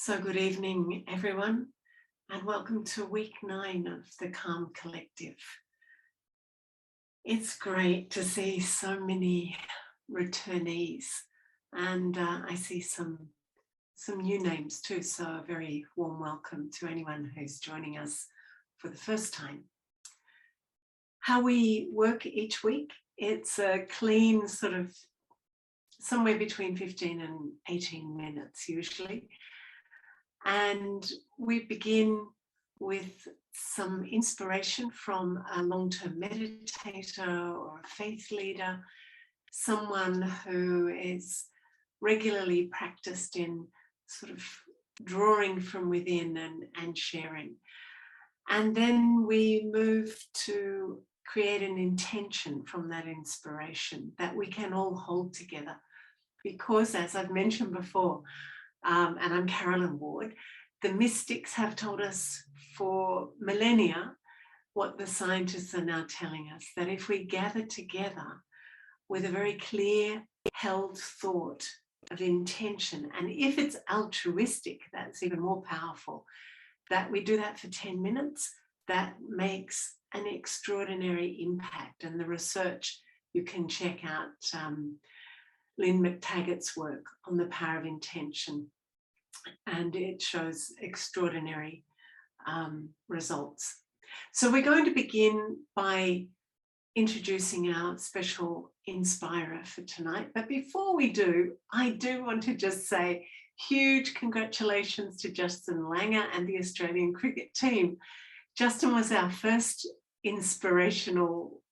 So good evening, everyone, and welcome to week 9 of the Calm Collective. It's great to see so many returnees, and I see some new names too, so a very warm welcome to anyone who's joining us for the first time. How we work each week, it's a clean sort of somewhere between 15 and 18 minutes usually. And we begin with some inspiration from a long-term meditator or a faith leader, someone who is regularly practiced in sort of drawing from within and sharing. And then we move to create an intention from that inspiration that we can all hold together. Because as I've mentioned before, and I'm Carolyn Ward, the mystics have told us for millennia what the scientists are now telling us, that if we gather together with a very clear held thought of intention, and if it's altruistic, that's even more powerful, that we do that for 10 minutes, that makes an extraordinary impact. And the research, you can check out Lynn McTaggart's work on the power of intention, and it shows extraordinary results. So we're going to begin by introducing our special inspirer for tonight. But before we do, I do want to just say huge congratulations to Justin Langer and the Australian cricket team. Justin was our first inspirational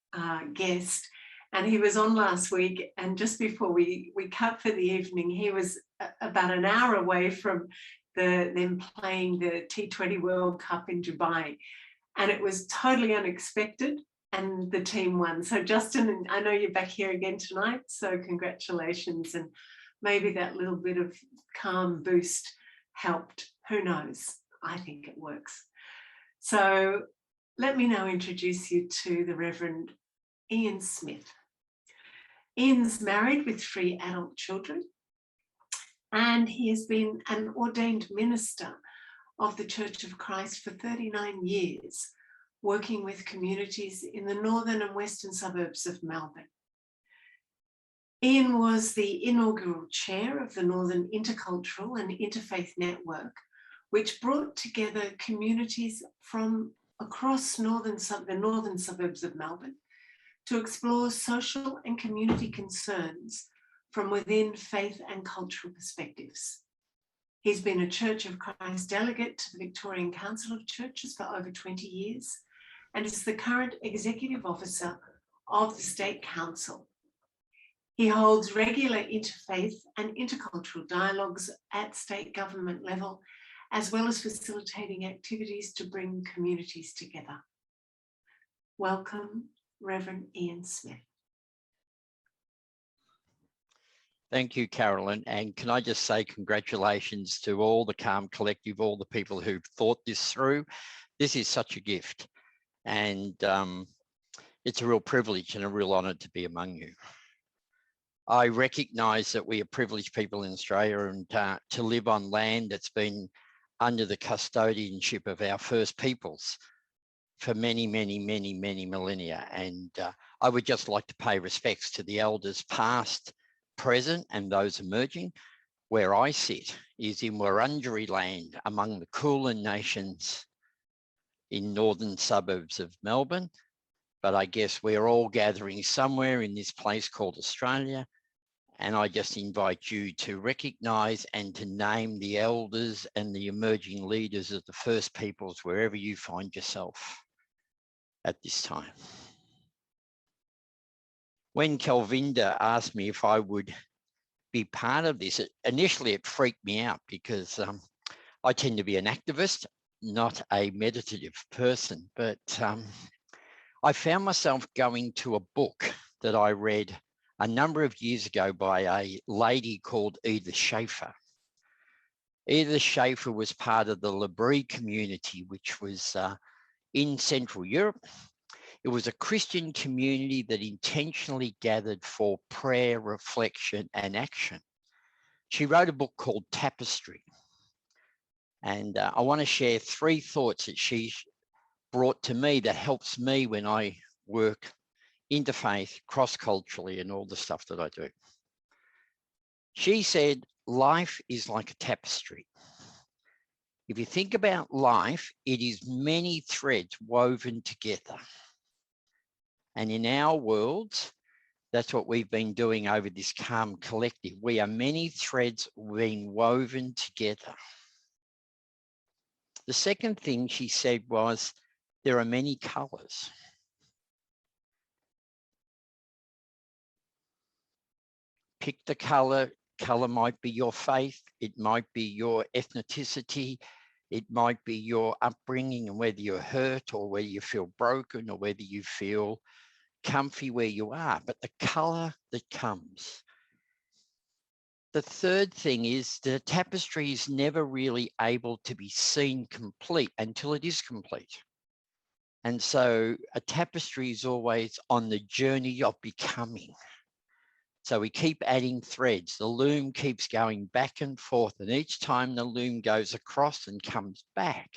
guest, and he was on last week, and just before we cut for the evening, he was about an hour away from them playing the T20 World Cup in Dubai. And it was totally unexpected, and the team won. So Justin, I know you're back here again tonight, so congratulations. And maybe that little bit of calm boost helped. Who knows? I think it works. So let me now introduce you to the Reverend Ian Smith. Ian's married with 3 adult children, and he has been an ordained minister of the Church of Christ for 39 years, working with communities in the northern and western suburbs of Melbourne. Ian was the inaugural chair of the Northern Intercultural and Interfaith Network, which brought together communities from across the northern suburbs of Melbourne to explore social and community concerns from within faith and cultural perspectives. He's been a Church of Christ delegate to the Victorian Council of Churches for over 20 years and is the current executive officer of the State Council. He holds regular interfaith and intercultural dialogues at state government level, as well as facilitating activities to bring communities together. Welcome, Reverend Ian Smith. Thank you, Carolyn. And can I just say congratulations to all the Calm Collective, all the people who've thought this through. This is such a gift, and it's a real privilege and a real honour to be among you. I recognise that we are privileged people in Australia, and to live on land that's been under the custodianship of our First Peoples for many, many, many, many millennia. And I would just like to pay respects to the elders past, present, and those emerging. Where I sit is in Wurundjeri land among the Kulin nations in northern suburbs of Melbourne. But I guess we're all gathering somewhere in this place called Australia. And I just invite you to recognise and to name the elders and the emerging leaders of the First Peoples wherever you find yourself at this time. When Kelvinda asked me if I would be part of this, initially it freaked me out because I tend to be an activist, not a meditative person. But I found myself going to a book that I read a number of years ago by a lady called Edith Schaefer. Edith Schaefer was part of the L'Abri community, which was in Central Europe. It was a Christian community that intentionally gathered for prayer, reflection, and action. She wrote a book called Tapestry. And I want to share 3 thoughts that she brought to me that helps me when I work interfaith, cross-culturally, and all the stuff that I do. She said, life is like a tapestry. If you think about life, it is many threads woven together. And in our worlds, that's what we've been doing over this Calm Collective. We are many threads being woven together. The second thing she said was, there are many colours. Pick the colour. Colour might be your faith. It might be your ethnicity. It might be your upbringing and whether you're hurt or whether you feel broken or whether you feel comfy where you are, but the colour that comes. The third thing is the tapestry is never really able to be seen complete until it is complete. And so a tapestry is always on the journey of becoming. So we keep adding threads. The loom keeps going back and forth. And each time the loom goes across and comes back,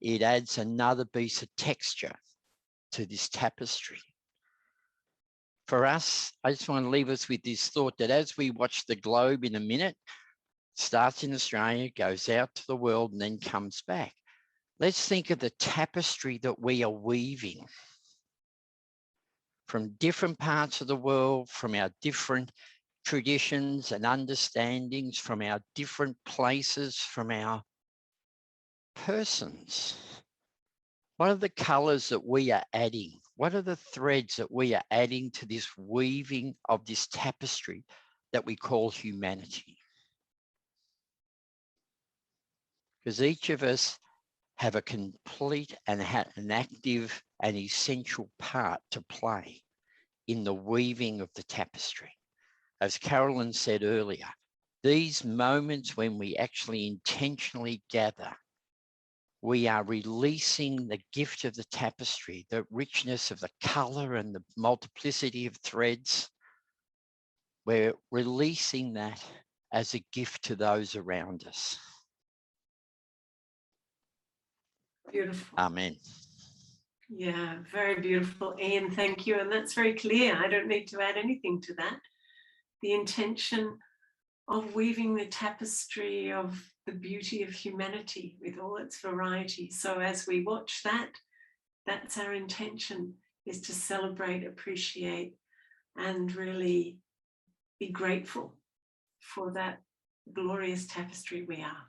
it adds another piece of texture to this tapestry. For us, I just want to leave us with this thought that as we watch the globe in a minute, starts in Australia, goes out to the world and then comes back. Let's think of the tapestry that we are weaving from different parts of the world, from our different traditions and understandings, from our different places, from our persons. What are the colours that we are adding? What are the threads that we are adding to this weaving of this tapestry that we call humanity? Because each of us have a complete and an active and essential part to play in the weaving of the tapestry. As Carolyn said earlier, these moments when we actually intentionally gather, we are releasing the gift of the tapestry, the richness of the colour and the multiplicity of threads. We're releasing that as a gift to those around us. Beautiful. Amen. Yeah, very beautiful, Ian. Thank you. And that's very clear. I don't need to add anything to that. The intention of weaving the tapestry of the beauty of humanity with all its variety. So as we watch that, that's our intention, is to celebrate, appreciate, and really be grateful for that glorious tapestry we are.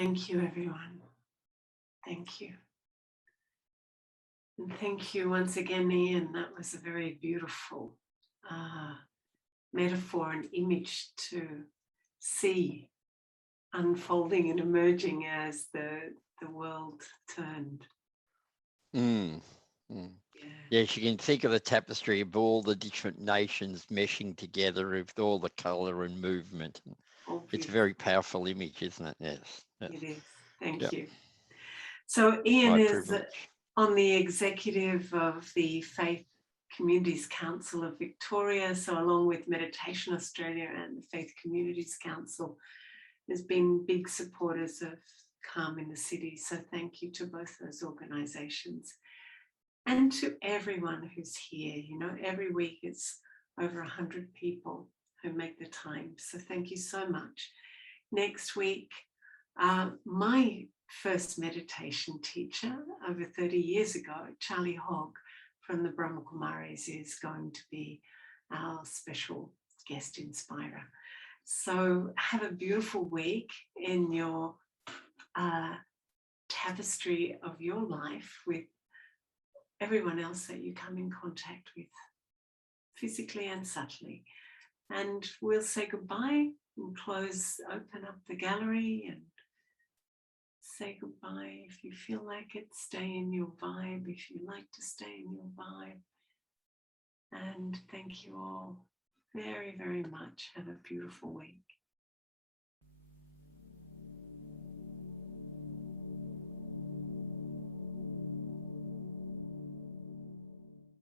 Thank you, everyone. Thank you. And thank you once again, Ian. That was a very beautiful metaphor and image to see unfolding and emerging as the world turned. Yes, you can think of the tapestry of all the different nations meshing together with all the colour and movement. It's a very powerful image, isn't it? Yes. It is. Thank you. So Ian My is privilege. on the executive of the Faith Communities Council of Victoria. So along with Meditation Australia and the Faith Communities Council, has been big supporters of Calm in the City. So thank you to both those organisations and to everyone who's here. You know, every week it's over 100 people who make the time. So thank you so much. Next week, my first meditation teacher over 30 years ago, Charlie Hogg from the Brahma Kumaris, is going to be our special guest inspirer. So have a beautiful week in your tapestry of your life with everyone else that you come in contact with, physically and subtly. And we'll say goodbye and open up the gallery and say goodbye. If you feel like it, stay in your vibe. If you like to stay in your vibe. And thank you all very, very much. Have a beautiful week.